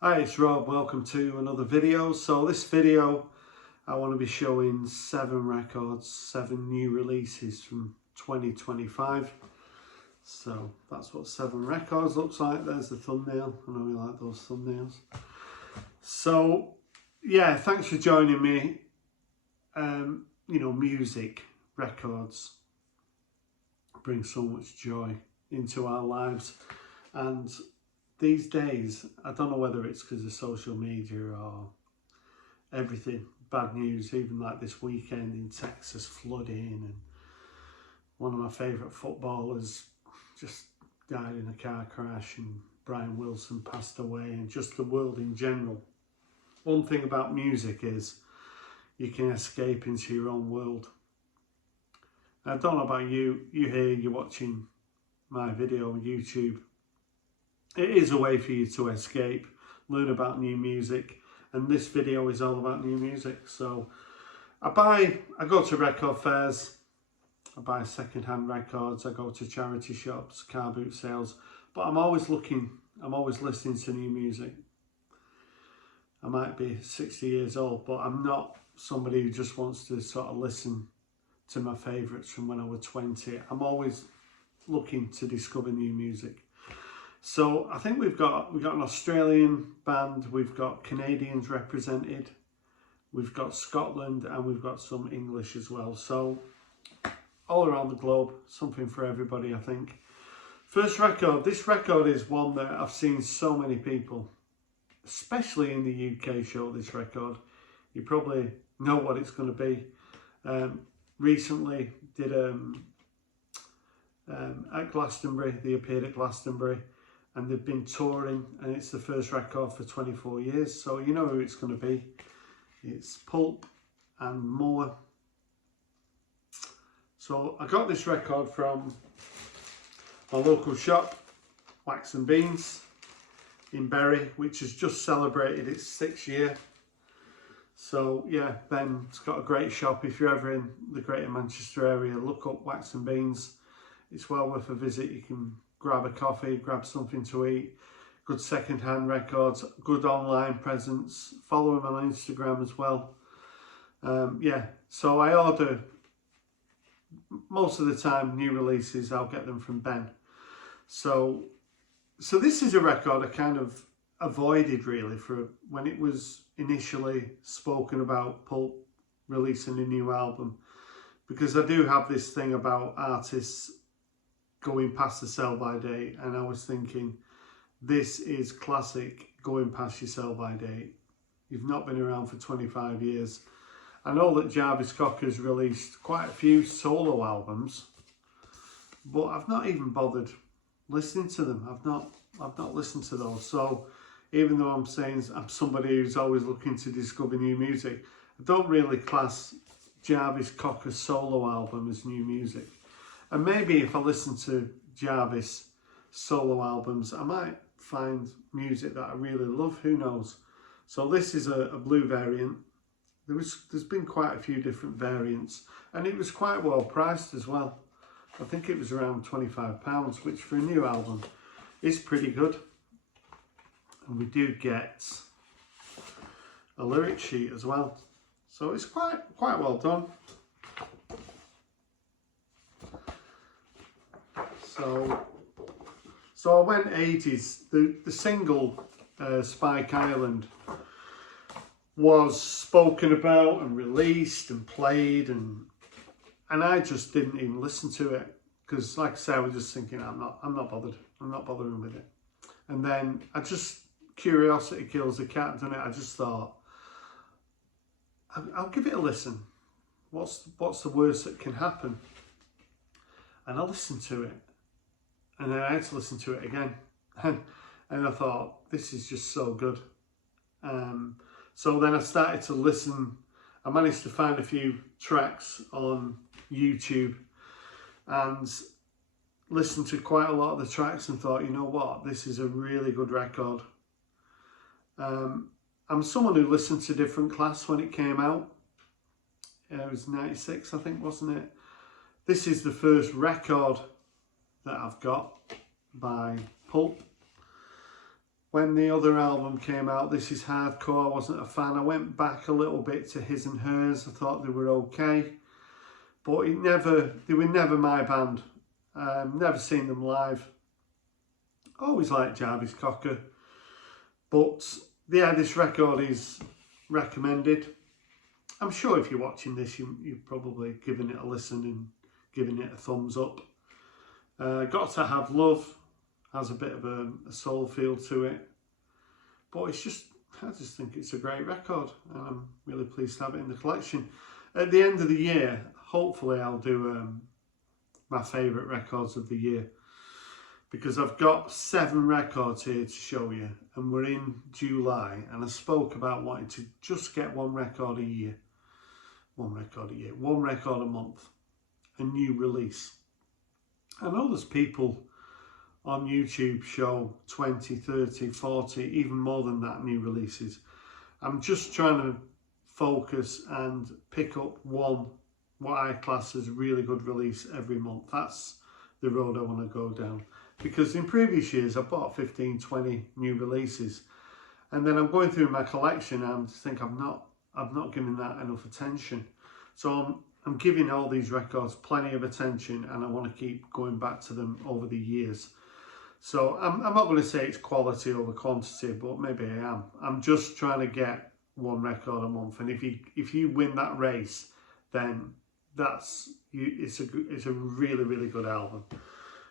Hi, it's Rob. Welcome to another video. So this video, I want to be showing 7 records, 7 new releases from 2025. So that's what 7 records looks like. There's the thumbnail. I know you like those thumbnails. So yeah, thanks for joining me. Music, records bring so much joy into our lives, and these days, I don't know whether it's because of social media or everything, bad news, even like this weekend in Texas, flooding, and one of my favourite footballers just died in a car crash, and Brian Wilson passed away, and just the world in general. One thing about music is you can escape into your own world. I don't know about you, you're watching my video on YouTube. It is a way for you to escape, learn about new music, and this video is all about new music. So I go to record fairs, I buy second-hand records, I go to charity shops, car boot sales, but I'm always listening to new music. I might be 60 years old, but I'm not somebody who just wants to sort of listen to my favourites from when I was 20. I'm always looking to discover new music. So I think we've got an Australian band, we've got Canadians represented, we've got Scotland, and we've got some English as well. So all around the globe, something for everybody, I think. First record, this record is one that I've seen so many people, especially in the UK, show this record. You probably know what it's going to be. Recently did at Glastonbury, they appeared at Glastonbury, and they've been touring, and it's the first record for 24 years, so you know who it's going to be. It's Pulp Mo. So I got this record from my local shop, Wax and Beans in Bury, which has just celebrated its 6th year. So yeah, Ben's got a great shop. If you're ever in the Greater Manchester area, look up Wax and Beans. It's well worth a visit. You can grab a coffee, grab something to eat, good second-hand records, good online presence. Follow him on Instagram as well. Yeah, so I order, most of the time, new releases, I'll get them from Ben. So this is a record I kind of avoided really for when it was initially spoken about Pulp releasing a new album, because I do have this thing about artists going past the sell-by date, and I was thinking, this is classic going past your sell-by date. You've not been around for 25 years. I know that Jarvis Cocker's released quite a few solo albums, but I've not even bothered listening to them. I've not listened to those. So even though I'm saying I'm somebody who's always looking to discover new music, I don't really class Jarvis Cocker's solo album as new music. And maybe if I listen to Jarvis solo albums, I might find music that I really love, who knows. So this is a blue variant. There's been quite a few different variants, and it was quite well priced as well. I think it was around £25, which for a new album is pretty good. And we do get a lyric sheet as well. So it's quite well done. So I went 80s. The single Spike Island was spoken about and released and played, and I just didn't even listen to it because, like I say, I was just thinking, I'm not bothered. I'm not bothering with it. And then curiosity kills the cat, doesn't it? I just thought, I'll give it a listen. What's the worst that can happen? And I listened to it. And then I had to listen to it again. And I thought, this is just so good. So then I started to listen. I managed to find a few tracks on YouTube and listened to quite a lot of the tracks and thought, you know what, this is a really good record. I'm someone who listened to Different Class when it came out. It was 96, I think, wasn't it? This is the first record that I've got by Pulp. when the other album came out, This Is Hardcore, I wasn't a fan. I went back a little bit to His and Hers. I thought they were okay, but they were never my band. Never seen them live. Always liked Jarvis Cocker. But yeah, this record is recommended. I'm sure if you're watching this, you've probably given it a listen and given it a thumbs up. Got to Have Love has a bit of a soul feel to it. But I just think it's a great record, and I'm really pleased to have it in the collection. At the end of the year, hopefully I'll do my favourite records of the year, because I've got 7 records here to show you, and we're in July, and I spoke about wanting to just get 1 record a year. 1 record a year, 1 record a month, a new release. I know there's people on YouTube show 20, 30, 40, even more than that new releases. I'm just trying to focus and pick up one, what I class as a really good release every month. That's the road I want to go down. Because in previous years, I bought 15, 20 new releases. And then I'm going through my collection and I just think I've not given that enough attention. So I'm giving all these records plenty of attention, and I want to keep going back to them over the years. So I'm not going to say it's quality over quantity, but maybe I am. I'm just trying to get 1 record a month, and if you win that race, then it's a really, really good album.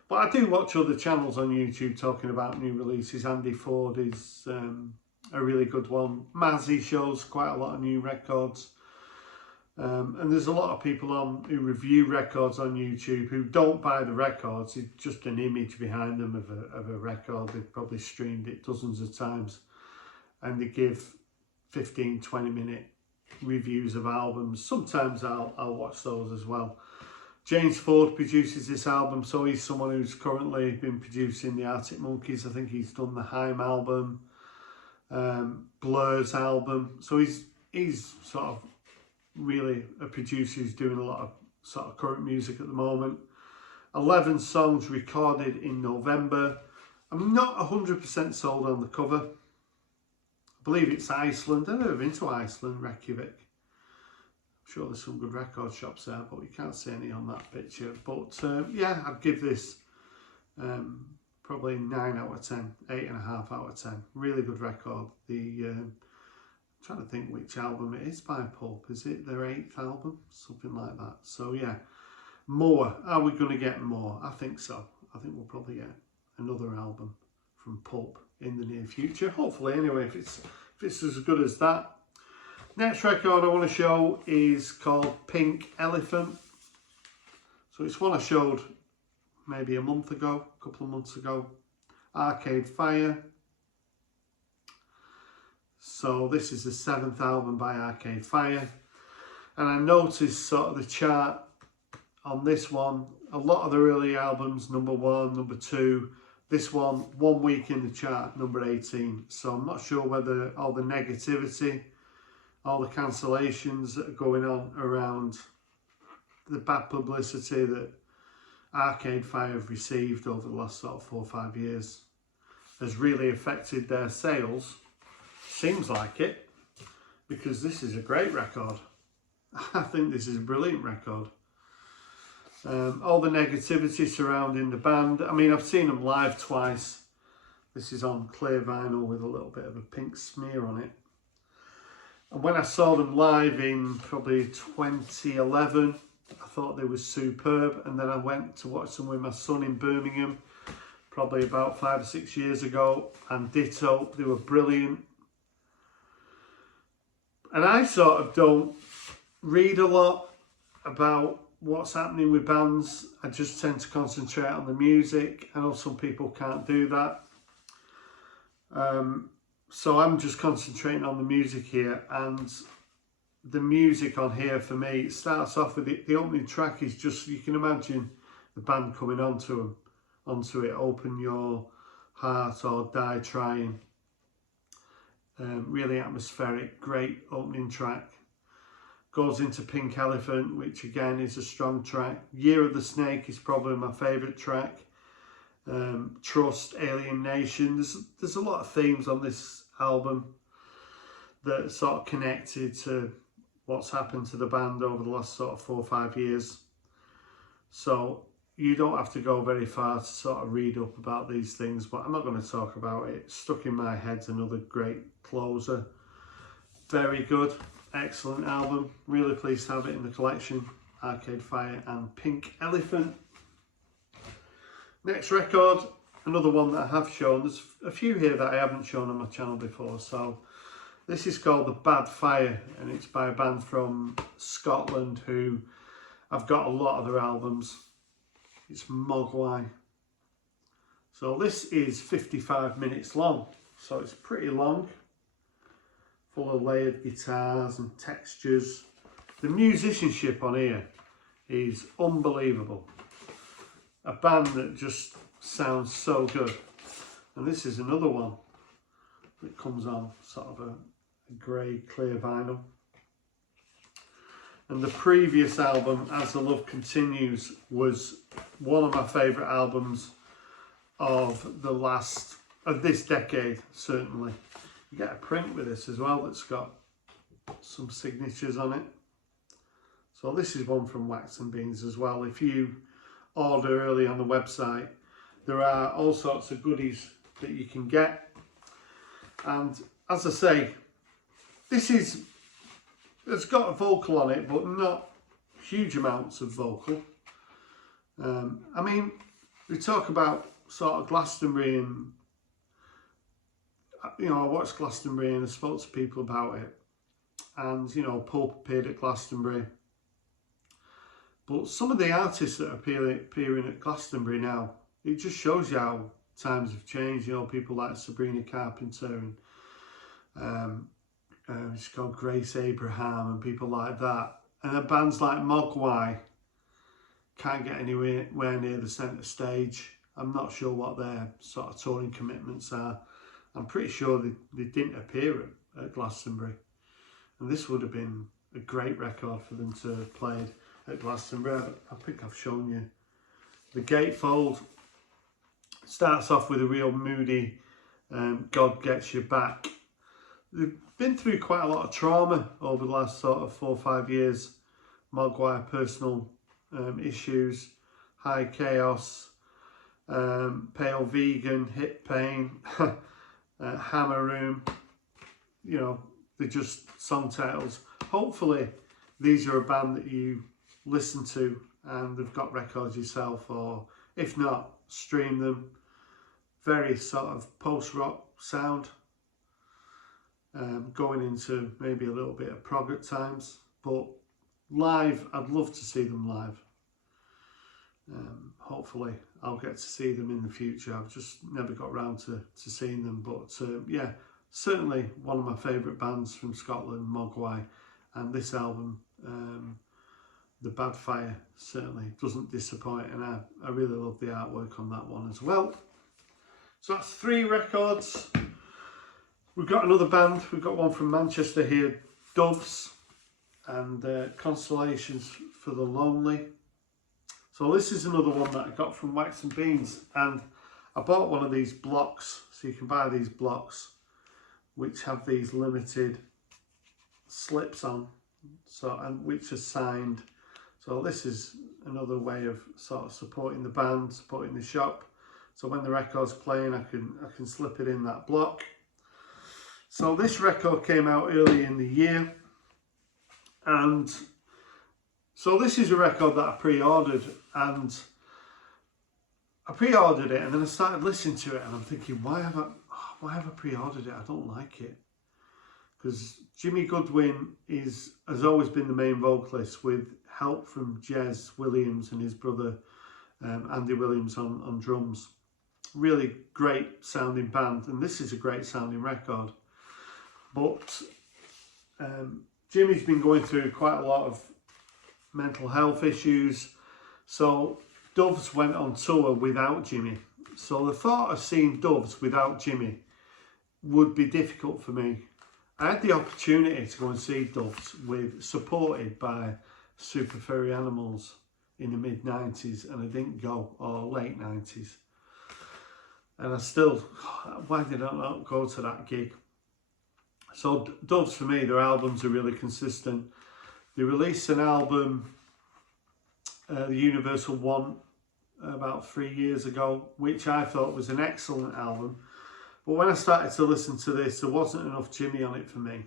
But I do watch other channels on YouTube talking about new releases. Andy Ford is a really good one. Mazzy shows quite a lot of new records. And there's a lot of people who review records on YouTube who don't buy the records. It's just an image behind them of a record. They've probably streamed it dozens of times, and they give 15, 20 minute reviews of albums. Sometimes I'll watch those as well. James Ford produces this album, so he's someone who's currently been producing the Arctic Monkeys. I think he's done the Haim album, Blur's album. So he's sort of really a producer who's doing a lot of sort of current music at the moment. 11 songs recorded in November. I'm not 100% sold on the cover. I believe it's Iceland. I've never been to Iceland, Reykjavik. I'm sure there's some good record shops there, but you can't see any on that picture. But yeah, I'd give this probably 9 out of 10, 8.5 out of 10. Really good record. I'm trying to think which album it is by Pulp. Is it their 8th album? Something like that. So yeah, more. Are we going to get more? I think so. I think we'll probably get another album from Pulp in the near future. Hopefully, anyway, if it's as good as that. Next record I want to show is called Pink Elephant. So it's one I showed maybe a couple of months ago. Arcade Fire. So this is the 7th album by Arcade Fire, and I noticed sort of the chart on this one. A lot of the early albums, number 1, number 2. This one 1 week in the chart, number 18. So I'm not sure whether all the negativity, all the cancellations that are going on around the bad publicity that Arcade Fire have received over the last sort of 4 or 5 years has really affected their sales. Seems like it, because this is a great record. I think this is a brilliant record. All the negativity surrounding the band. I mean, I've seen them live twice. This is on clear vinyl with a little bit of a pink smear on it. And when I saw them live in probably 2011, I thought they were superb. And then I went to watch them with my son in Birmingham, probably about 5 or 6 years ago, and ditto, they were brilliant. And I sort of don't read a lot about what's happening with bands. I just tend to concentrate on the music. I know some people can't do that. So I'm just concentrating on the music here. And the music on here for me, it starts off with the opening track is just, you can imagine the band coming onto it, Open Your Heart or Die Trying. Really atmospheric, great opening track. Goes into Pink Elephant, which again is a strong track. Year of the Snake is probably my favourite track. trust, alienation. There's a lot of themes on this album that are sort of connected to what's happened to the band over the last sort of 4 or 5 years. So you don't have to go very far to sort of read up about these things, but I'm not going to talk about it. Stuck in My Head's another great closer. Very good, excellent album. Really pleased to have it in the collection. Arcade Fire and Pink Elephant. Next record, another one that I have shown. There's a few here that I haven't shown on my channel before. So this is called The Bad Fire, and it's by a band from Scotland who I've got a lot of their albums. It's Mogai. So this is 55 minutes long, so it's pretty long, full of layered guitars and textures. The musicianship on here is unbelievable. A band that just sounds so good. And this is another one that comes on sort of a grey clear vinyl. And the previous album, As the Love Continues, was one of my favourite albums of this decade, certainly. You get a print with this as well that's got some signatures on it. So this is one from Wax and Beans as well. If you order early on the website, there are all sorts of goodies that you can get. And as I say, it's got a vocal on it, but not huge amounts of vocal. I mean, we talk about sort of Glastonbury, and you know, I watched Glastonbury and I spoke to people about it, and you know, Pulp appeared at Glastonbury. But some of the artists that are appearing at Glastonbury now, it just shows you how times have changed. You know, people like Sabrina Carpenter and she's called Grace Abraham and people like that. And then bands like Mogai can't get anywhere near the centre stage. I'm not sure what their sort of touring commitments are. I'm pretty sure they didn't appear at Glastonbury. And this would have been a great record for them to have played at Glastonbury. I think I've shown you. The gatefold starts off with a real moody God Gets You Back. They've been through quite a lot of trauma over the last sort of 4 or 5 years. Mogai, personal issues, High Chaos, Pale Vegan, Hip Pain, Hammer Room. You know, they're just song titles. Hopefully these are a band that you listen to and they've got records yourself, or if not, stream them. Very sort of post-rock sound, going into maybe a little bit of prog at times, but live, I'd love to see them live. Hopefully I'll get to see them in the future. I've just never got around to seeing them, but yeah, certainly one of my favourite bands from Scotland, Mogai, and this album, The Bad Fire, certainly doesn't disappoint, and I really love the artwork on that one as well. So that's 3 records. We've got another band, we've got one from Manchester here, Doves, and Constellations for the Lonely. So this is another one that I got from Wax and Beans, and I bought one of these blocks, so you can buy these blocks which have these limited slips on, so, and which are signed. So this is another way of sort of supporting the band, supporting the shop. So when the record's playing, I can slip it in that block. So this record came out early in the year, and so this is a record that I pre-ordered, and I pre-ordered it, and then I started listening to it, and I'm thinking, why have I pre-ordered it? I don't like it, because Jimmy Goodwin has always been the main vocalist, with help from Jez Williams and his brother Andy Williams on drums. Really great sounding band, and this is a great sounding record. But Jimmy's been going through quite a lot of mental health issues, so Doves went on tour without Jimmy. So the thought of seeing Doves without Jimmy would be difficult for me. I had the opportunity to go and see Doves supported by Super Furry Animals in the mid-90s, and I didn't go, or late 90s. And I still, why did I not go to that gig? So Doves, for me, their albums are really consistent. They released an album, the Universal One, about 3 years ago, which I thought was an excellent album. But when I started to listen to this, there wasn't enough Jimmy on it for me.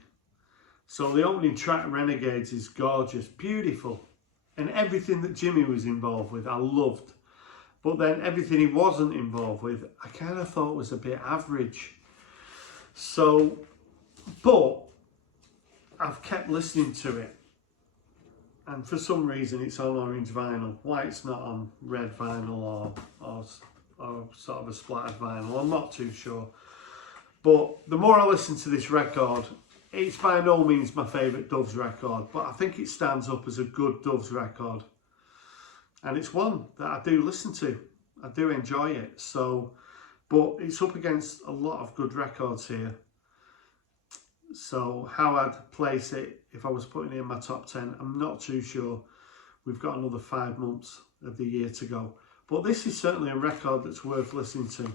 So the opening track, Renegades, is gorgeous, beautiful. And everything that Jimmy was involved with, I loved. But then everything he wasn't involved with, I kind of thought was a bit average. So, but I've kept listening to it. And for some reason it's on orange vinyl. Why it's not on red vinyl or sort of a splattered vinyl, I'm not too sure. But the more I listen to this record, it's by no means my favourite Doves record, but I think it stands up as a good Doves record. And it's one that I do listen to. I do enjoy it. So, but it's up against a lot of good records here. So how I'd place it if I was putting it in my top 10, I'm not too sure. We've got another 5 months of the year to go. But this is certainly a record that's worth listening to.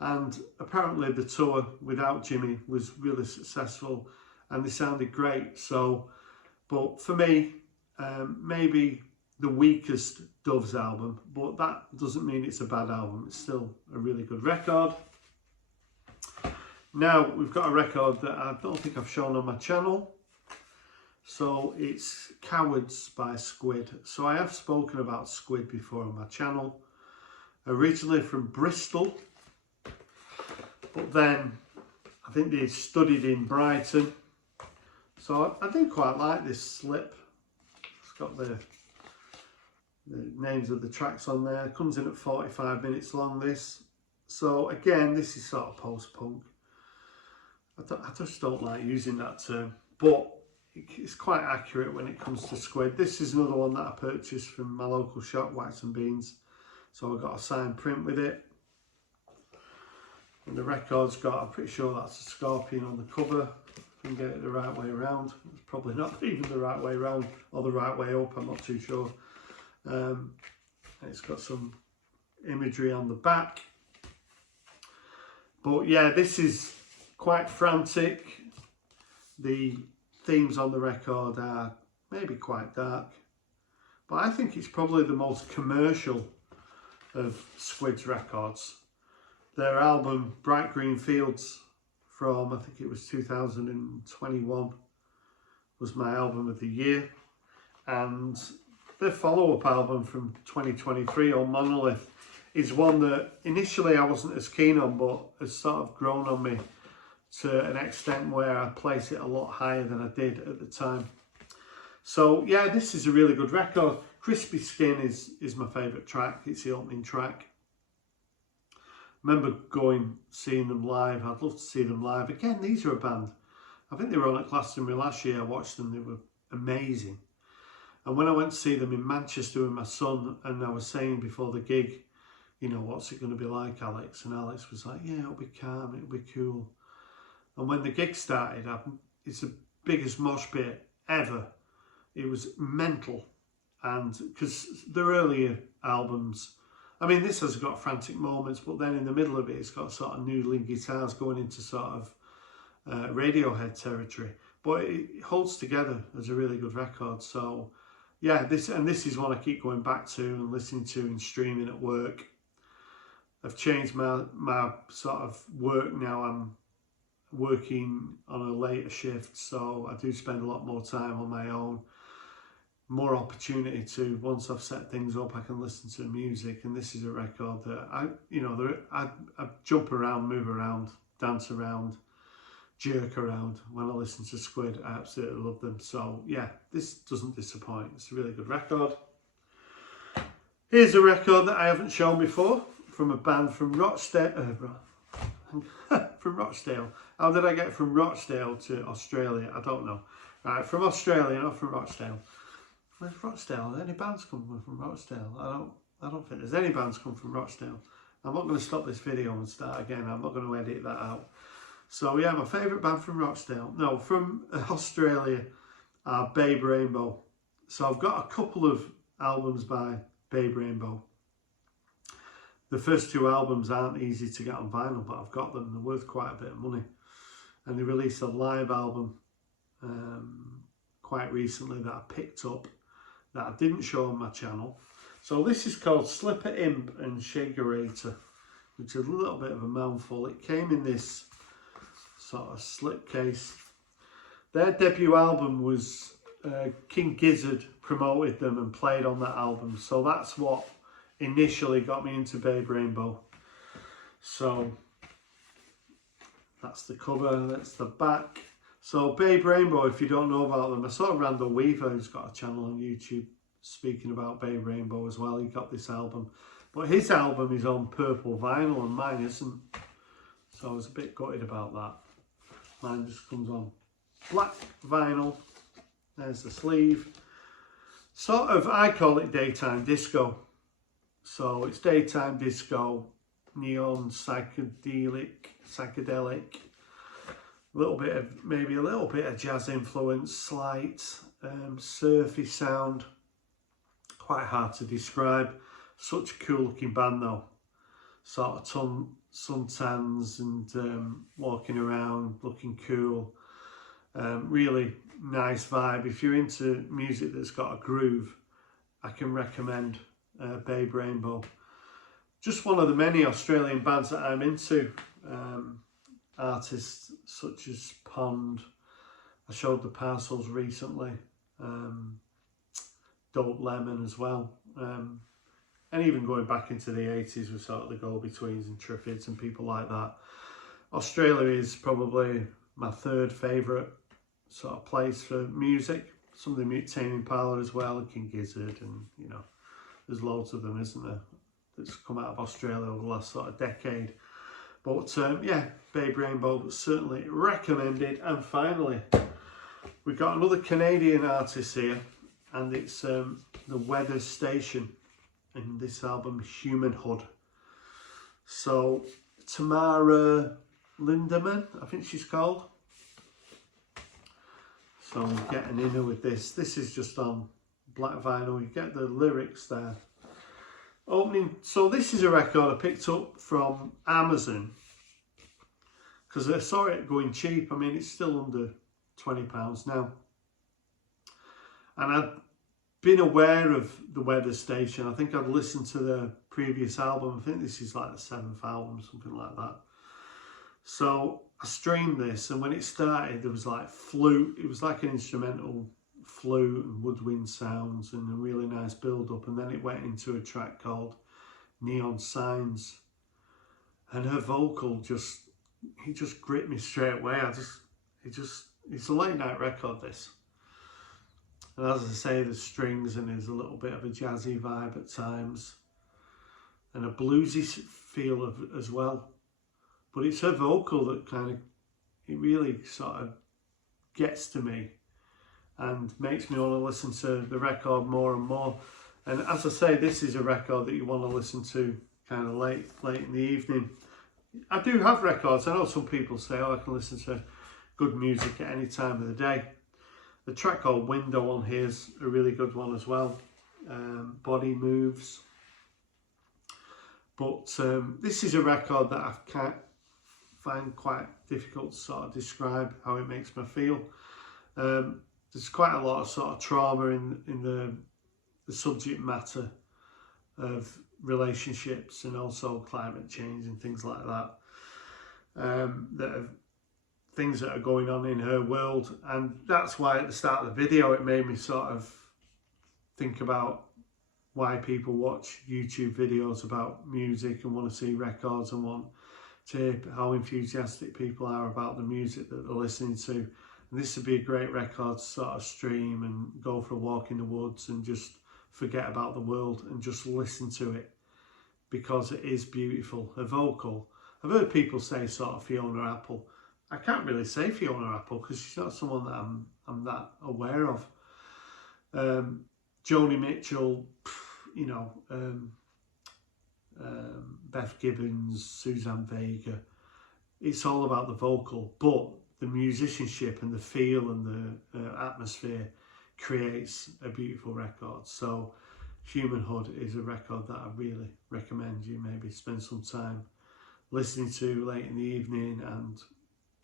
And apparently the tour without Jimmy was really successful and they sounded great. So, but for me, maybe the weakest Doves album, but that doesn't mean it's a bad album. It's still a really good record. Now we've got a record that I don't think I've shown on my channel. So it's Cowards by Squid. So I have spoken about Squid before on my channel. Originally from Bristol, but then I think they studied in Brighton. So I do quite like this slip. It's got the names of the tracks on there. It comes in at 45 minutes long, this. So again, this is sort of post-punk. I just don't like using that term, but it's quite accurate when it comes to Squid. This is another one that I purchased from my local shop, Wax and Beans. So I got a signed print with it. And the record's got, I'm pretty sure that's a scorpion on the cover. If I can get it the right way around. It's probably not even the right way around or the right way up, I'm not too sure. And it's got some imagery on the back. But yeah, this is quite frantic. The themes on the record are maybe quite dark, but I think it's probably the most commercial of Squid's records. Their album Bright Green Fields from, I think it was 2021, was my album of the year, and their follow-up album from 2023 on Monolith is one that initially I wasn't as keen on, but has sort of grown on me to an extent where I place it a lot higher than I did at the time. So yeah, this is a really good record. Crispy Skin is my favourite track. It's the opening track. Remember seeing them live. I'd love to see them live. Again, these are a band. I think they were on at Glastonbury last year. I watched them. They were amazing. And when I went to see them in Manchester with my son, and I was saying before the gig, you know, what's it going to be like, Alex? And Alex was like, yeah, it'll be calm, it'll be cool. And when the gig started, it's the biggest mosh pit ever. It was mental. And because their earlier albums, I mean, this has got frantic moments, but then in the middle of it, it's got sort of noodling guitars going into sort of Radiohead territory. But it holds together as a really good record. So yeah, this is one I keep going back to and listening to and streaming at work. I've changed my sort of work now. I'm working on a later shift, so I do spend a lot more time on my own. More opportunity to, once I've set things up, I can listen to music, and this is a record that I jump around, move around, dance around, jerk around when I listen to Squid. I absolutely love them. So yeah, this doesn't disappoint. It's a really good record. Here's a record that I haven't shown before from a band from Rochdale. From Rochdale. How did I get from Rochdale to Australia? I don't know. Right, from Australia, not from Rochdale. Where's Rochdale? Are there any bands coming from Rochdale? I don't think there's any bands come from Rochdale. I'm not going to stop this video and start again. I'm not going to edit that out. So yeah, my favourite band from Rochdale. No, from Australia are Babe Rainbow. So I've got a couple of albums by Babe Rainbow. The first two albums aren't easy to get on vinyl, but I've got them. They're worth quite a bit of money. And they released a live album quite recently that I picked up that I didn't show on my channel. So this is called Slipper Imp and Shakerator, which is a little bit of a mouthful. It came in this sort of slipcase. Their debut album was King Gizzard promoted them and played on that album. So that's what initially got me into Babe Rainbow. So that's the cover, that's the back. So Babe Rainbow, if you don't know about them, I saw Randall Weaver, who's got a channel on YouTube speaking about Babe Rainbow as well. He got this album, but his album is on purple vinyl and mine isn't. So I was a bit gutted about that. Mine just comes on black vinyl. There's the sleeve. Sort of, I call it daytime disco. So it's daytime disco, neon, psychedelic, maybe a little bit of jazz influence, slight surfy sound. Quite hard to describe. Such a cool looking band though. Sort of suntans and walking around looking cool. Really nice vibe. If you're into music that's got a groove, I can recommend Babe Rainbow. Just one of the many Australian bands that I'm into. Artists such as Pond. I showed the Parcels recently. Dope Lemon as well. And even going back into the 80s with sort of the Go-Betweens and Triffids and people like that. Australia is probably my third favourite sort of place for music. Some of the Tame Impala as well, and King Gizzard, and you know, there's loads of them, isn't there, that's come out of Australia over the last sort of decade. But yeah, Babe Rainbow, certainly recommended. And finally, we've got another Canadian artist here, and it's the Weather Station in this album, Human Hood. So Tamara Lindemann, I think she's called. So I'm getting in her with this. This is just on black vinyl. You get the lyrics there. Opening. So this is a record I picked up from Amazon because I saw it going cheap. I mean, it's still under £20 now. And I'd been aware of the Weather Station. I think I'd listened to the previous album. I think this is like the 7th album, something like that. So I streamed this, and when it started, there was like flute. It was like an instrumental flute and woodwind sounds and a really nice build-up. And then it went into a track called Neon Signs. And her vocal he just gripped me straight away. It's a late night record, this. And as I say, there's strings and there's a little bit of a jazzy vibe at times. And a bluesy feel as well. But it's her vocal that it really sort of gets to me and makes me want to listen to the record more and more. And as I say, this is a record that you want to listen to kind of late in the evening. I do have records. I know some people say, oh, I can listen to good music at any time of the day. The track called Window on here is a really good one as well. Body Moves. But this is a record that I find quite difficult to sort of describe how it makes me feel. There's quite a lot of sort of trauma in the subject matter of relationships and also climate change and things like that. Things that are going on in her world, and that's why at the start of the video it made me sort of think about why people watch YouTube videos about music and want to see records and want to hear how enthusiastic people are about the music that they're listening to. And this would be a great record to sort of stream and go for a walk in the woods and just forget about the world and just listen to it, because it is beautiful. Her vocal, I've heard people say sort of Fiona Apple. I can't really say Fiona Apple because she's not someone that I'm that aware of. Joni Mitchell, you know, Beth Gibbons, Suzanne Vega. It's all about the vocal, but the musicianship and the feel and the atmosphere creates a beautiful record. So Humanhood is a record that I really recommend you maybe spend some time listening to late in the evening and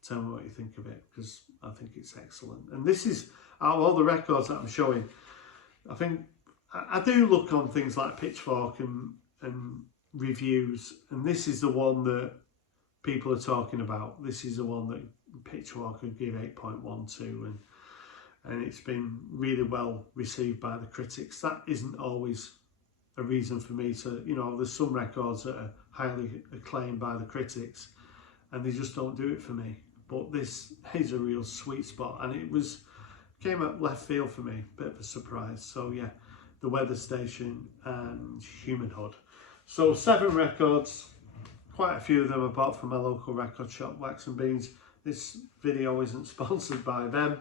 tell me what you think of it, because I think it's excellent. And this is, out of all the records that I'm showing, I think I do look on things like Pitchfork and reviews, and this is the one that people are talking about. This is the one that Pitchfork would give 8.12, and it's been really well received by the critics. That isn't always a reason for me to, you know, there's some records that are highly acclaimed by the critics and they just don't do it for me. But this is a real sweet spot, and it came up left field for me, bit of a surprise. So yeah, The Weather Station and Humanhood. So 7 records, quite a few of them I bought from my local record shop, Wax and Beans. This video isn't sponsored by them.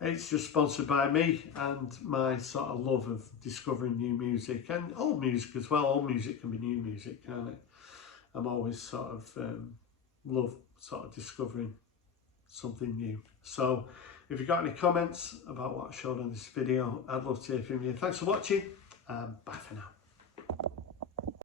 It's just sponsored by me and my sort of love of discovering new music, and old music as well. Old music can be new music, can't it? I'm always sort of love sort of discovering something new. So if you've got any comments about what I showed on this video, I'd love to hear from you. Thanks for watching, and bye for now.